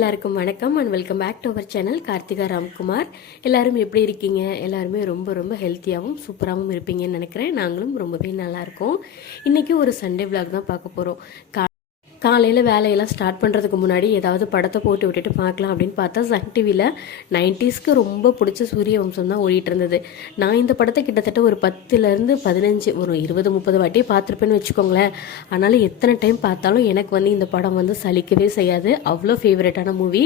எல்லாருக்கும் வணக்கம் and welcome back to our channel Karthika Ramkumar. எல்லாரும் எப்படி இருக்கீங்க? எல்லாருமே ரொம்ப ரொம்ப ஹெல்த்தியாகவும் சூப்பராகவும் இருப்பீங்கன்னு நினைக்கிறேன். நாங்களும் ரொம்பவே நல்லா இருக்கோம். இன்றைக்கி ஒரு சண்டே vlog தான் பார்க்க போகிறோம் காலையில் வேலையெல்லாம் ஸ்டார்ட் பண்ணுறதுக்கு முன்னாடி ஏதாவது படத்தை போட்டு விட்டுட்டு பார்க்கலாம் அப்படின்னு பார்த்தா சன் டிவியில் நைன்டிஸ்க்கு ரொம்ப பிடிச்ச சூரிய வம்சம் தான் ஓடிட்டு இருந்தது. நான் இந்த படத்தை கிட்டத்தட்ட ஒரு பத்துலேருந்து பதினஞ்சு ஒரு இருபது முப்பது வாட்டி பார்த்துருப்பேன்னு வச்சுக்கோங்களேன். அதனால் எத்தனை டைம் பார்த்தாலும் எனக்கு வந்து இந்த படம் வந்து சலிக்கவே செய்யாது. அவ்வளோ ஃபேவரட்டான மூவி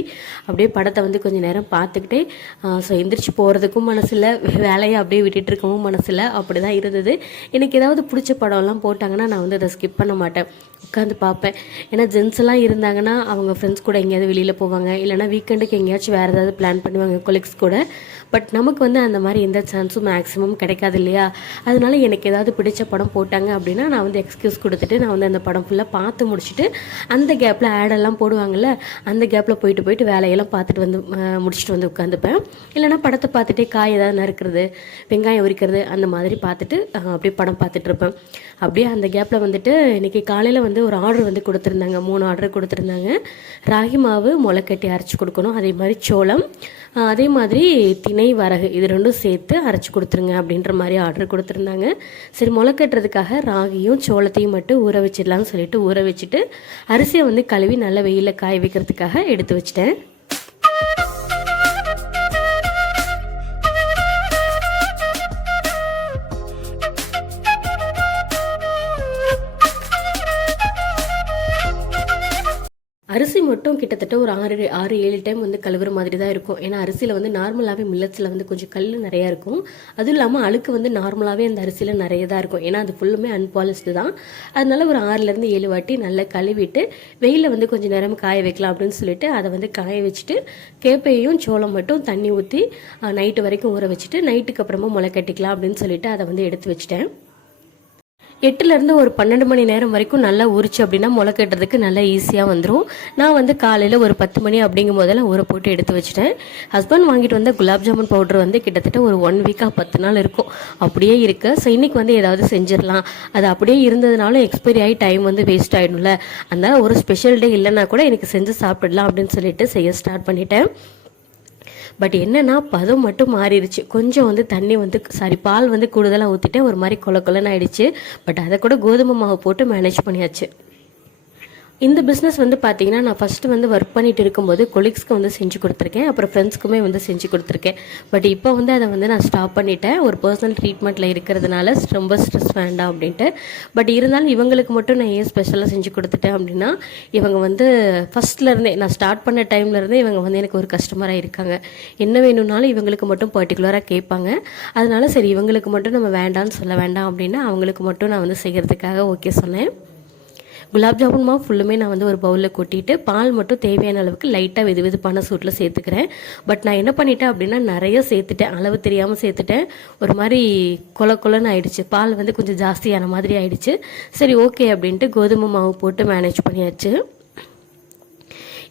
அப்படியே படத்தை வந்து கொஞ்சம் நேரம் பார்த்துக்கிட்டே ஸோ எந்திரிச்சு போகிறதுக்கும் மனசில் வேலையை அப்படியே விட்டுட்டு இருக்கவும் மனசில் அப்படி தான் இருந்தது. எனக்கு ஏதாவது பிடிச்ச படம்லாம் போட்டாங்கன்னா நான் வந்து அதை ஸ்கிப் பண்ண மாட்டேன். உட்காந்து பார்ப்பேன். ஏன்னா ஜென்ஸ் எல்லாம் இருந்தாங்கன்னா அவங்க ஃப்ரெண்ட்ஸ் கூட எங்கேயாவது வெளியில் போவாங்க. இல்லைனா வீக்கெண்டுக்கு எங்கேயாச்சும் வேறு ஏதாவது பிளான் பண்ணுவாங்க கொலீக்ஸ் கூட. பட் நமக்கு வந்து அந்த மாதிரி எந்த சான்ஸும் மேக்ஸிமம் கிடைக்காது இல்லையா? அதனால எனக்கு ஏதாவது பிடிச்ச படம் போட்டாங்க அப்படின்னா நான் வந்து எக்ஸ்கியூஸ் கொடுத்துட்டு நான் வந்து அந்த படம் ஃபுல்லாக பார்த்து முடிச்சுட்டு அந்த கேப்பில் ஆடெல்லாம் போடுவாங்கள்ல அந்த கேப்பில் போயிட்டு போயிட்டு வேலையெல்லாம் பார்த்துட்டு வந்து முடிச்சுட்டு வந்து உட்காந்துப்பேன். இல்லைனா படத்தை பார்த்துட்டே காய் ஏதாவது நறுக்கிறது வெங்காயம் உரிக்கிறது அந்த மாதிரி பார்த்துட்டு அப்படியே படம் பார்த்துட்டு இருப்பேன். அப்படியே அந்த கேப்பில் வந்துட்டு இன்னைக்கு காலையில் வந்து ஒரு ஆர்டர் வந்து கொடுத்துருந்தாங்க மூணு ஆர்டர் கொடுத்துருந்தாங்க. ராகி மாவு முளைக்கட்டி அரைச்சி கொடுக்கணும். அதே மாதிரி சோளம் அதே மாதிரி திணை வரகு இது ரெண்டும் சேர்த்து அரைச்சி கொடுத்துருங்க அப்படின்ற மாதிரி ஆர்டர் கொடுத்துருந்தாங்க. சரி முளைக்கட்டுறதுக்காக ராகியும் சோளத்தையும் மட்டும் ஊற வச்சிடலாம்னு சொல்லிட்டு ஊற வச்சுட்டு அரிசியை வந்து கழுவி நல்லா வெயிலில் காய வைக்கிறதுக்காக எடுத்து வச்சிட்டேன். மட்டும் கிட்டத்தட்ட ஒரு ஆறு ஆறு ஏழு டைம் வந்து கழுவுற மாதிரி தான் இருக்கும். ஏன்னா அரிசியில் வந்து நார்மலாகவே மில்லட்ஸில் வந்து கொஞ்சம் கல் நிறையா இருக்கும். அதுவும் இல்லாமல் அழுக்கு வந்து நார்மலாகவே அந்த அரிசியில் நிறைய தான் இருக்கும். ஏன்னா அது ஃபுல்லுமே அன்பாலிஷ்டு தான். அதனால ஒரு ஆறுலேருந்து ஏழு வாட்டி நல்லா கழுவிட்டு வெயிலில் வந்து கொஞ்சம் நேரம் காய வைக்கலாம் அப்படின்னு சொல்லிட்டு அதை வந்து காய வச்சுட்டு கேப்பையும் சோளம் மட்டும் தண்ணி ஊற்றி நைட்டு வரைக்கும் ஊற வச்சுட்டு நைட்டுக்கு அப்புறமா முளை கட்டிக்கலாம் அப்படின்னு சொல்லிட்டு அதை வந்து எடுத்து வச்சிட்டேன். எட்டுலேருந்து ஒரு பன்னெண்டு மணி நேரம் வரைக்கும் நல்லா உரிச்சு அப்படின்னா முளை கட்டுறதுக்கு நல்லா ஈஸியாக வந்துடும் நான் வந்து காலையில் ஒரு பத்து மணி அப்படிங்கும் போதெல்லாம் ஊற போட்டு எடுத்து வச்சிட்டேன். ஹஸ்பண்ட் வாங்கிட்டு வந்த குலாப் ஜாமுன் பவுடர் வந்து கிட்டத்தட்ட ஒரு ஒன் வீக்காக பத்து நாள் இருக்கும். அப்படியே இருக்கு. ஸோ இன்னைக்கு வந்து ஏதாவது செஞ்சிடலாம். அது அப்படியே இருந்ததுனாலும் எக்ஸ்பைரி ஆகி டைம் வந்து வேஸ்ட் ஆகிடும்ல அதனால் ஒரு ஸ்பெஷல் டே இல்லைன்னா கூட எனக்கு செஞ்சு சாப்பிடலாம் அப்படின்னு சொல்லிட்டு செய்ய ஸ்டார்ட் பண்ணிட்டேன். பட் என்னன்னா பதம் மட்டும் மாறிடுச்சு கொஞ்சம் வந்து தண்ணி வந்து சாரி பால் வந்து கூடுதலாக ஊற்றிட்டேன் ஒரு மாதிரி கொல கொலன்னு ஆயிடுச்சு. பட் அதை கூட கோதுமை மாவு போட்டு மேனேஜ் பண்ணியாச்சு. இந்த பிஸ்னஸ் வந்து பார்த்தீங்கன்னா நான் ஃபஸ்ட்டு வந்து ஒர்க் பண்ணிட்டு இருக்கும்போது கொலீக்ஸ்க்கு வந்து செஞ்சு கொடுத்துருக்கேன். அப்புறம் ஃப்ரெண்ட்ஸ்க்குமே வந்து செஞ்சு கொடுத்துருக்கேன். பட் இப்போ வந்து அதை வந்து நான் ஸ்டாப் பண்ணிட்டேன். ஒரு பர்சனல் ட்ரீட்மெண்ட்டில் இருக்கிறதுனால ரொம்ப ஸ்ட்ரெஸ் வேண்டாம் அப்படின்ட்டு. பட் இருந்தாலும் இவங்களுக்கு மட்டும் நான் ஏன் ஸ்பெஷலாக செஞ்சு கொடுத்துட்டேன் அப்படின்னா இவங்க வந்து ஃபஸ்ட்லேருந்தே நான் ஸ்டார்ட் பண்ண டைம்லேருந்தே இவங்க வந்து எனக்கு ஒரு கஸ்டமராக இருக்காங்க. என்ன வேணும்னாலும் இவங்களுக்கு மட்டும் பர்டிகுலராக கேட்பாங்க. அதனால சரி இவங்களுக்கு மட்டும் நம்ம வேண்டாம்னு சொல்ல வேண்டாம் அப்படின்னா அவங்களுக்கு மட்டும் நான் வந்து செய்கிறதுக்காக ஓகே சொன்னேன். குலாப் ஜாமுன் மாவு ஃபுல்லுமே நான் வந்து ஒரு பவுலில் கொட்டிட்டு பால் மட்டும் தேவையான அளவுக்கு லைட்டாக வெது வெதுப்பான சூட்டில் சேர்த்துக்கிறேன். பட் நான் என்ன பண்ணிட்டேன் அப்படின்னா நிறைய சேர்த்துட்டேன். அளவு தெரியாமல் சேர்த்துட்டேன். ஒரு மாதிரி கொல கொலன்னு ஆயிடுச்சு. பால் வந்து கொஞ்சம் ஜாஸ்தியான மாதிரி ஆயிடுச்சு. சரி ஓகே அப்படின்ட்டு கோதுமை மாவு போட்டு மேனேஜ் பண்ணியாச்சு.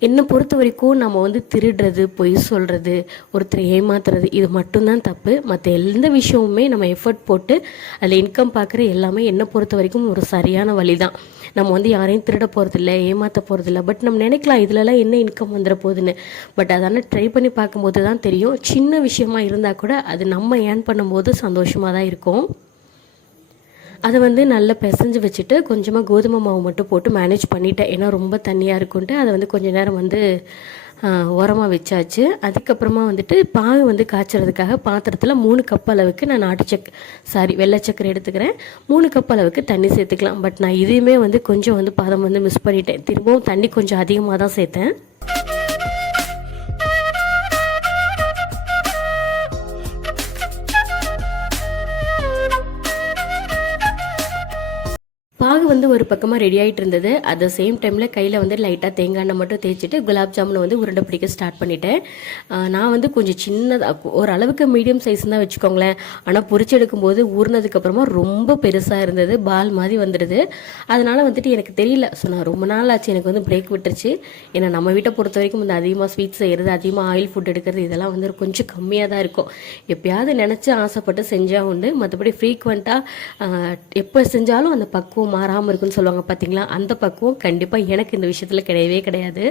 என்னை பொறுத்த வரைக்கும் நம்ம வந்து திருடுறது பொய் சொல்கிறது ஒருத்தரை ஏமாத்துறது இது மட்டும்தான் தப்பு. மற்ற எந்த விஷயமுமே நம்ம எஃபர்ட் போட்டு அதில் இன்கம் பார்க்குற எல்லாமே என்னை பொறுத்த வரைக்கும் ஒரு சரியான வழி தான் நம்ம வந்து யாரையும் திருட போகிறதில்ல ஏமாற்ற போகிறதில்ல பட் நம்ம நினைக்கலாம் இதுலலாம் என்ன இன்கம் வந்துட போகுதுன்னு. பட் அதனால் ட்ரை பண்ணி பார்க்கும்போது தான் தெரியும். சின்ன விஷயமா இருந்தால் கூட அது நம்ம ஏர்ன் பண்ணும்போது சந்தோஷமாக தான் இருக்கும். அதை வந்து நல்லா பிசைஞ்சு வச்சுட்டு கொஞ்சமாக கோதுமை மாவு மட்டும் போட்டு மேனேஜ் பண்ணிட்டேன். ஏன்னா ரொம்ப தண்ணியாக இருக்குன்ட்டு அதை வந்து கொஞ்சம் நேரம் வந்து உரமாக வச்சாச்சு. அதுக்கப்புறமா வந்துட்டு பாகு வந்து காய்ச்சறதுக்காக பாத்திரத்தில் மூணு கப் அளவுக்கு நான் நாட்டு சக் சாரி வெள்ளை சக்கரை எடுத்துக்கிறேன். மூணு கப் அளவுக்கு தண்ணி சேர்த்துக்கலாம். பட் நான் இதையுமே வந்து கொஞ்சம் வந்து பதம் வந்து மிஸ் பண்ணிட்டேன். திரும்பவும் தண்ணி கொஞ்சம் அதிகமாக தான் சேர்த்தேன். வந்து ஒரு பக்கமாக ரெடி ஆகிட்டு இருந்தது. அட் த சேம் டைமில் கையில் வந்து லைட்டாக தேங்காய் எண்ணெய் மட்டும் தேய்ச்சிட்டு குலாப் ஜாமுனை வந்து உருண்டை பிடிக்க ஸ்டார்ட் பண்ணிட்டேன். நான் வந்து கொஞ்சம் சின்னதாக ஓரளவுக்கு மீடியம் சைஸ் தான் வச்சுக்கோங்களேன். ஆனால் பொறிச்சு எடுக்கும்போது ஊறினதுக்கப்புறமா ரொம்ப பெருசாக இருந்தது. பால் மாதிரி வந்துடுது. அதனால் வந்துட்டு எனக்கு தெரியல. ஸோ நான் ரொம்ப நாள் ஆச்சு எனக்கு வந்து பிரேக் விட்டுருச்சு. ஏன்னா நம்ம வீட்டை பொறுத்த வரைக்கும் இந்த அதிகமாக ஸ்வீட் செய்கிறது அதிகமாக ஆயில் ஃபுட் எடுக்கிறது இதெல்லாம் வந்து கொஞ்சம் கம்மியாக தான் இருக்கும். எப்பயாவது நினச்சி ஆசைப்பட்டு செஞ்சால் உண்டு. மற்றபடி ஃப்ரீக்வெண்ட்டாக எப்போ செஞ்சாலும் அந்த பக்குவம் மாறாமல் இருக்குன்னு சொல்லுவாங்க பார்த்தீங்களா அந்த பக்குவம் கண்டிப்பாக எனக்கு இந்த விஷயத்தில் கிடையவே கிடையாது.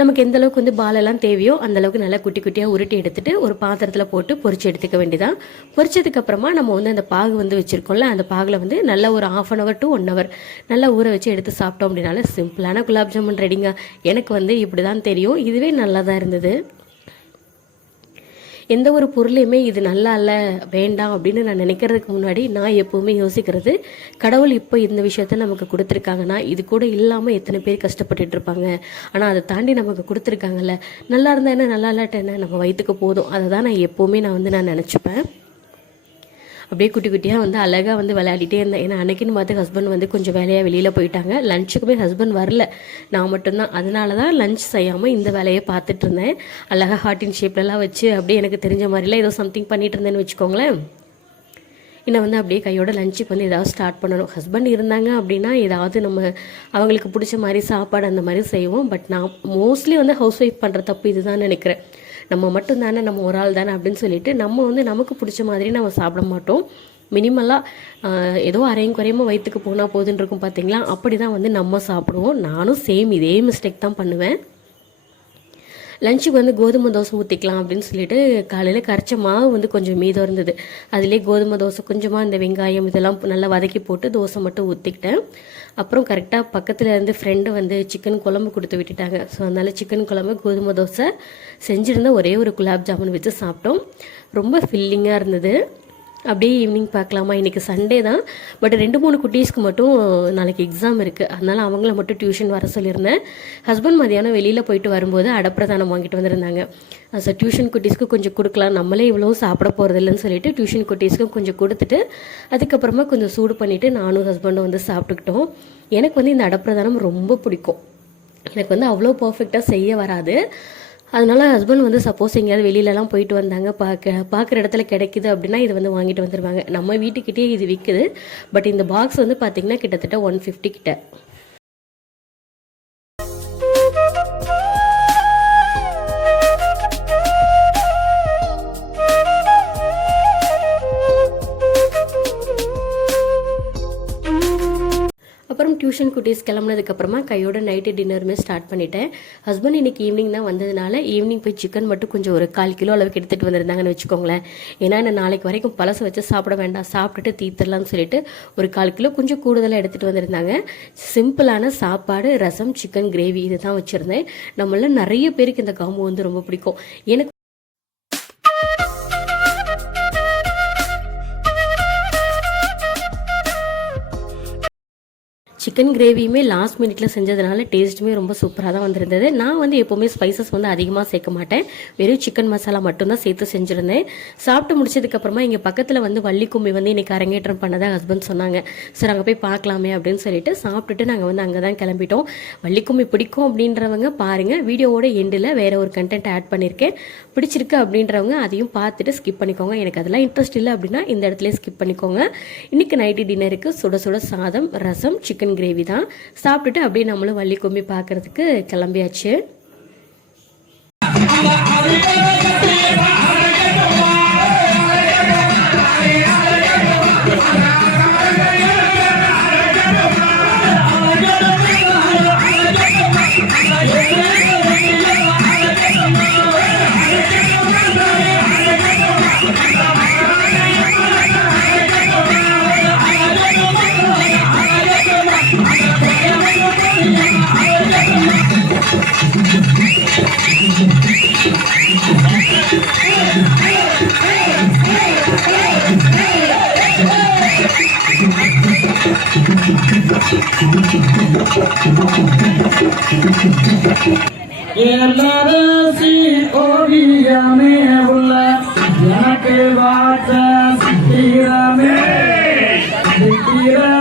நமக்கு எந்த அளவுக்கு வந்து பாலெல்லாம் தேவையோ அந்த அளவுக்கு நல்லா குட்டி குட்டியாக உருட்டி எடுத்துட்டு ஒரு பாத்திரத்தில் போட்டு பொறிச்சு எடுத்துக்க வேண்டியதான் பொறிச்சதுக்கப்புறமா நம்ம வந்து அந்த பாகு வந்து வச்சுருக்கோம்ல அந்த பாகில் வந்து நல்லா ஒரு half an hour to one hour நல்லா ஊற வச்சு எடுத்து சாப்பிட்டோம் அப்படின்னால சிம்பிளான குலாப் ஜாமுன் ரெடிங்க எனக்கு வந்து இப்படி தான் தெரியும். இதுவே நல்லா தான் இருந்தது. எந்த ஒரு பொருளையுமே இது நல்லா இல்லை வேண்டாம் அப்படின்னு நான் நினைக்கிறதுக்கு முன்னாடி நான் எப்போவுமே யோசிக்கிறது கடவுள் இப்போ இந்த விஷயத்த நமக்கு கொடுத்துருக்காங்கன்னா இது கூட இல்லாமல் எத்தனை பேர் கஷ்டப்பட்டுட்டு இருப்பாங்க. ஆனால் அதை தாண்டி நமக்கு கொடுத்துருக்காங்கல்ல நல்லா இருந்தால் என்ன நல்லா இல்லாட்ட என்ன நம்ம வயிற்றுக்கு போதும். அதை தான் நான் எப்போவுமே நான் வந்து நான் நினச்சிப்பேன். அப்படியே குட்டி குட்டியாக வந்து அழகாக வந்து விளையாடிட்டே இருந்தேன். ஏன்னா அன்னைக்குன்னு பார்த்து ஹஸ்பண்ட் வந்து கொஞ்சம் வேலையாக வெளியில் போயிட்டாங்க. லஞ்சுக்குமே ஹஸ்பண்ட் வரல. நான் மட்டும்தான். அதனால தான் லஞ்ச் செய்யாமல் இந்த வேலையை பார்த்துட்டு இருந்தேன். அழகாக ஹார்ட் இன் ஷேப்லலாம் வச்சு அப்படியே எனக்கு தெரிஞ்ச மாதிரிலாம் ஏதோ சம்திங் பண்ணிட்டு இருந்தேன்னு வச்சுக்கோங்களேன். இன்னும் வந்து அப்படியே கையோட லஞ்சுக்கு வந்து ஏதாவது ஸ்டார்ட் பண்ணணும். ஹஸ்பண்ட் இருந்தாங்க அப்படின்னா ஏதாவது நம்ம அவங்களுக்கு பிடிச்ச மாதிரி சாப்பாடு அந்த மாதிரி செய்வோம். பட் நான் மோஸ்ட்லி வந்து ஹவுஸ் ஒய்ஃப் பண்ணுற தப்பு இதுதான் நினைக்கிறேன். நம்ம மட்டும் தானே நம்ம ஒரு ஆள் தானே அப்படின்னு சொல்லிட்டு நம்ம வந்து நமக்கு பிடிச்ச மாதிரி நம்ம சாப்பிட மாட்டோம். மினிமலாக ஏதோ அரையும் குறையுமா வயிற்றுக்கு போனால் போதுன்னு இருக்கும் பார்த்தீங்களா அப்படி தான் வந்து நம்ம சாப்பிடுவோம். நானும் சேம் இதே மிஸ்டேக் தான் பண்ணுவேன். லஞ்சுக்கு வந்து கோதுமை தோசை ஊற்றிக்கலாம் அப்படின்னு சொல்லிட்டு காலையில் கரைச்ச மாவு வந்து கொஞ்சம் மீதம் இருந்தது. அதிலே கோதுமை தோசை கொஞ்சமாக இந்த வெங்காயம் இதெல்லாம் நல்லா வதக்கி போட்டு தோசை மட்டும் ஊற்றிக்கிட்டேன் அப்புறம் கரெக்டாக பக்கத்தில் இருந்து ஃப்ரெண்டு வந்து சிக்கன் குழம்பு கொடுத்து விட்டுட்டாங்க. ஸோ அதனால் சிக்கன் குழம்பு கோதுமை தோசை செஞ்சுருந்த ஒரே ஒரு குலாப் ஜாமுன் வச்சு சாப்பிட்டோம். ரொம்ப ஃபில்லிங்காக இருந்தது. அப்படியே ஈவினிங் பார்க்கலாமா? இன்றைக்கி சண்டே தான். பட் ரெண்டு மூணு குட்டீஸ்க்கு மட்டும் நாளைக்கு எக்ஸாம் இருக்குது அதனால் அவங்கள மட்டும் டியூஷன் வர சொல்லியிருந்தேன். ஹஸ்பண்ட் மதியானம் வெளியில் போயிட்டு வரும்போது அடப்பிரதானம் வாங்கிட்டு வந்திருந்தாங்க. ஸோ டியூஷன் குட்டீஸ்க்கு கொஞ்சம் கொடுக்கலாம். நம்மளே இவ்வளோ சாப்பிட போகிறதில்லன்னு சொல்லிட்டு டியூஷன் குட்டீஸ்க்கும் கொஞ்சம் கொடுத்துட்டு அதுக்கப்புறமா கொஞ்சம் சூடு பண்ணிவிட்டு நானும் ஹஸ்பண்டும் வந்து சாப்பிட்டுக்கிட்டோம். எனக்கு வந்து இந்த அடப்பிரதானம் ரொம்ப பிடிக்கும். எனக்கு வந்து அவ்வளோ பர்ஃபெக்டாக செய்ய வராது. அதனால ஹஸ்பண்ட் வந்து சப்போஸ் எங்கேயாவது வெளியிலலாம் போயிட்டு வந்தாங்க பார்க்க பார்க்குற இடத்துல கிடைக்குது அப்படின்னா இது வந்து வாங்கிட்டு வந்துடுவாங்க நம்ம வீட்டுக்கிட்டே இது விற்குது பட் இந்த பாக்ஸ் வந்து பார்த்திங்கன்னா கிட்டத்தட்ட ஒன் ஃபிஃப்டி கிட்ட. அப்புறம் டியூஷன் குட்டீஸ் கிளம்புனதுக்கப்புறமா கையோட நைட்டு டின்னருமே ஸ்டார்ட் பண்ணிட்டேன். ஹஸ்பண்ட் இன்னைக்கு ஈவினிங் தான் வந்ததுனால ஈவினிங் போய் சிக்கன் மட்டும் கொஞ்சம் ஒரு கால் கிலோ அளவுக்கு எடுத்துகிட்டு வந்திருந்தாங்கன்னு வச்சுக்கோங்களேன். ஏன்னா என்ன நாளைக்கு வரைக்கும் பழசு வச்சு சாப்பிட வேண்டாம் சாப்பிட்டுட்டு தீர்த்தரலாம்னு சொல்லிட்டு ஒரு கால் கிலோ கொஞ்சம் கூடுதலாக எடுத்துகிட்டு வந்திருந்தாங்க. சிம்பிளான சாப்பாடு ரசம் சிக்கன் கிரேவி இது தான் வச்சுருந்தேன். நம்மள நிறைய பேருக்கு இந்த காம்போ வந்து ரொம்ப பிடிக்கும். எனக்கு சிக்கன் கிரேவியுமே லாஸ்ட் மினிட்ல செஞ்சதுனால டேஸ்ட்டுமே ரொம்ப சூப்பராக தான் வந்திருந்தது. நான் வந்து எப்போவுமே ஸ்பைசஸ் வந்து அதிகமாக சேர்க்க மாட்டேன். வெறும் சிக்கன் மசாலா மட்டும்தான் சேர்த்து செஞ்சுருந்தேன். சாப்பிட்டு முடிச்சதுக்கப்புறமா இங்கே பக்கத்தில் வந்து வள்ளிக்கும்மி வந்து இன்னைக்கு அரங்கேற்றம் பண்ணதாக ஹஸ்பண்ட் சொன்னாங்க. சார் அங்கே போய் பார்க்கலாமே அப்படின்னு சொல்லிட்டு சாப்பிட்டுட்டு நாங்கள் வந்து அங்கே தான் கிளம்பிட்டோம் வள்ளிக்கும்மி பிடிக்கும் அப்படின்றவங்க பாருங்கள் வீடியோவோட எண்டில் வேற ஒரு கண்டென்ட் ஆட் பண்ணியிருக்கேன் பிடிச்சிருக்கு அப்படின்றவங்க அதையும் பார்த்துட்டு ஸ்கிப் பண்ணிக்கோங்க. எனக்கு அதெல்லாம் இன்ட்ரெஸ்ட் இல்லை அப்படின்னா இந்த இடத்துல ஸ்கிப் பண்ணிக்கோங்க. இன்றைக்கி நைட்டு டின்னருக்கு சுட சுட சாதம் ரசம் சிக்கன் கிரேவி தான். சாப்பிட்டுட்டு அப்படியே நம்மளும் வள்ளி கும்மி பார்க்கறதுக்கு கிளம்பியாச்சு. எல்லாரசி ஓவியமே உள்ள எனக்கு வாட்ட சித்திரமே. சித்திரத்தை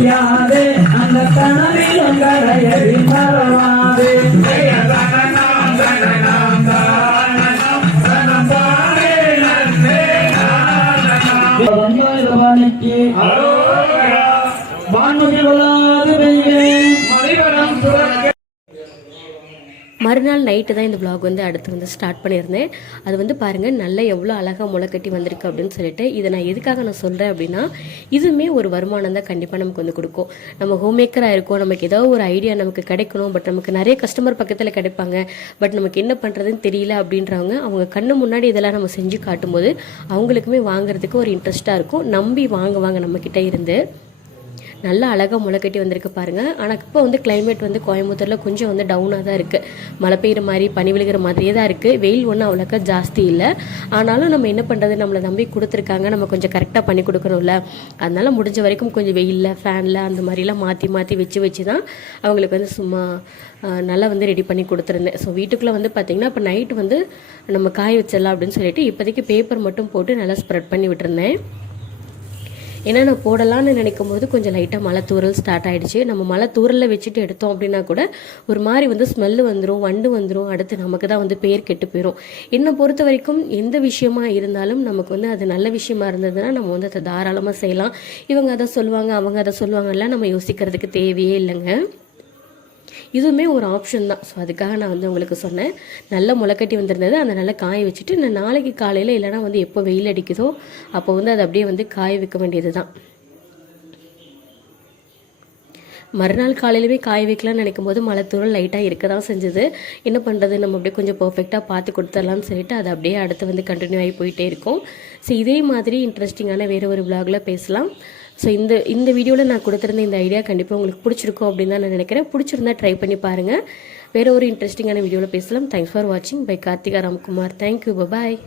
செய்யாதே மறுநாள் நைட்டு தான் இந்த vlog வந்து அடுத்து வந்து ஸ்டார்ட் பண்ணியிருந்தேன். அது வந்து பாருங்கள் நல்லா எவ்வளோ அழகாக முளைக்கட்டி வந்திருக்கு அப்படின்னு சொல்லிட்டு இதை நான் எதுக்காக நான் சொல்கிறேன் அப்படின்னா இதுவுமே ஒரு வருமானம் தான் கண்டிப்பாக நமக்கு வந்து கொடுக்கும். நம்ம ஹோம் மேக்கராக இருக்கோம் நமக்கு ஏதோ ஒரு ஐடியா நமக்கு கிடைக்கணும் பட் நமக்கு நிறைய கஸ்டமர் பக்கத்தில் கிடைப்பாங்க. பட் நமக்கு என்ன பண்ணுறதுன்னு தெரியல அப்படின்றவங்க அவங்க கண்ணு முன்னாடி இதெல்லாம் நம்ம செஞ்சு காட்டும்போது அவங்களுக்குமே வாங்குறதுக்கு ஒரு இன்ட்ரெஸ்ட்டாக இருக்கும். நம்பி வாங்குவாங்க நம்மக்கிட்ட இருந்து நல்லா அழகாக முளைக்கட்டி வந்திருக்கு பாருங்கள் ஆனால் இப்போ வந்து கிளைமேட் வந்து கோயம்புத்தூரில் கொஞ்சம் வந்து டவுனாக தான் இருக்குது மழை பெய்யுற மாதிரி பனி விழுகிற மாதிரியே தான் இருக்குது வெயில் ஒன்றும் அவ்வளோக்கா ஜாஸ்தி இல்லை. ஆனாலும் நம்ம என்ன பண்ணுறது நம்மளை நம்பி கொடுத்துருக்காங்க. நம்ம கொஞ்சம் கரெக்டாக பண்ணி கொடுக்கணும்ல. அதனால் முடிஞ்ச வரைக்கும் கொஞ்சம் வெயிலில் ஃபேனில் அந்த மாதிரிலாம் மாற்றி மாற்றி வச்சு வச்சு தான் அவங்களுக்கு வந்து சும்மா நல்லா வந்து ரெடி பண்ணி கொடுத்துருந்தேன். ஸோ வீட்டுக்குள்ளே வந்து பார்த்திங்கன்னா இப்போ நைட்டு வந்து நம்ம காய வச்சிடலாம் அப்படின்னு சொல்லிட்டு இப்போதைக்கு பேப்பர் மட்டும் போட்டு நல்லா ஸ்ப்ரெட் பண்ணி விட்டுருந்தேன். ஏன்னா நான் போடலான்னு நினைக்கும் போது கொஞ்சம் லைட்டாக மழை தூரல் ஸ்டார்ட் ஆகிடுச்சு நம்ம மழை தூரலில் வச்சுட்டு எடுத்தோம் அப்படின்னா கூட ஒரு மாதிரி வந்து ஸ்மெல்லு வந்துடும் வண்டு வந்துடும் அடுத்து நமக்கு தான் வந்து பேர் கெட்டு போயிடும் என்னை பொறுத்த வரைக்கும் எந்த விஷயமா இருந்தாலும் நமக்கு வந்து அது நல்ல விஷயமா இருந்ததுன்னா நம்ம வந்து அதை தாராளமாக செய்யலாம். இவங்க அதை சொல்லுவாங்க அவங்க அதை சொல்லுவாங்கலாம் நம்ம யோசிக்கிறதுக்கு தேவையே இல்லைங்க. இதுவுமே ஒரு ஆப்ஷன் தான். ஸோ அதுக்காக நான் வந்து உங்களுக்கு சொன்னேன். நல்ல முளைக்கட்டி வந்திருந்தது. அந்த நல்லா காய வச்சுட்டு நான் நாளைக்கு காலையில் இல்லைனா வந்து எப்போ வெயில் அடிக்குதோ அப்போ வந்து அதை அப்படியே வந்து காய வைக்க வேண்டியது தான் மறுநாள் காலையிலுமே காய வைக்கலாம்னு நினைக்கும் போது மழை தூரம் லைட்டாக இருக்க தான் செஞ்சது. என்ன பண்ணுறது நம்ம அப்படியே கொஞ்சம் பர்ஃபெக்டாக பார்த்து கொடுத்துடலாம்னு சொல்லிட்டு அது அப்படியே அடுத்து வந்து கண்டினியூ ஆகி போயிட்டே இருக்கும். ஸோ இதே மாதிரி இன்ட்ரெஸ்டிங்கான வேறு ஒரு விளாகில் பேசலாம். ஸோ இந்த இந்த வீடியோவில் நான் கொடுத்துருந்த இந்த ஐடியா கண்டிப்பாக உங்களுக்கு பிடிச்சிருக்கும் அப்படின்னு தான் நான் நினைக்கிறேன். பிடிச்சிருந்தா ட்ரை பண்ணி பாருங்கள் வேறு ஒரு இன்ட்ரெஸ்டிங்கான வீடியோவில் பேசலாம். தேங்க்ஸ் ஃபார் வாட்சிங் bye Karthika Ramkumar thank you bye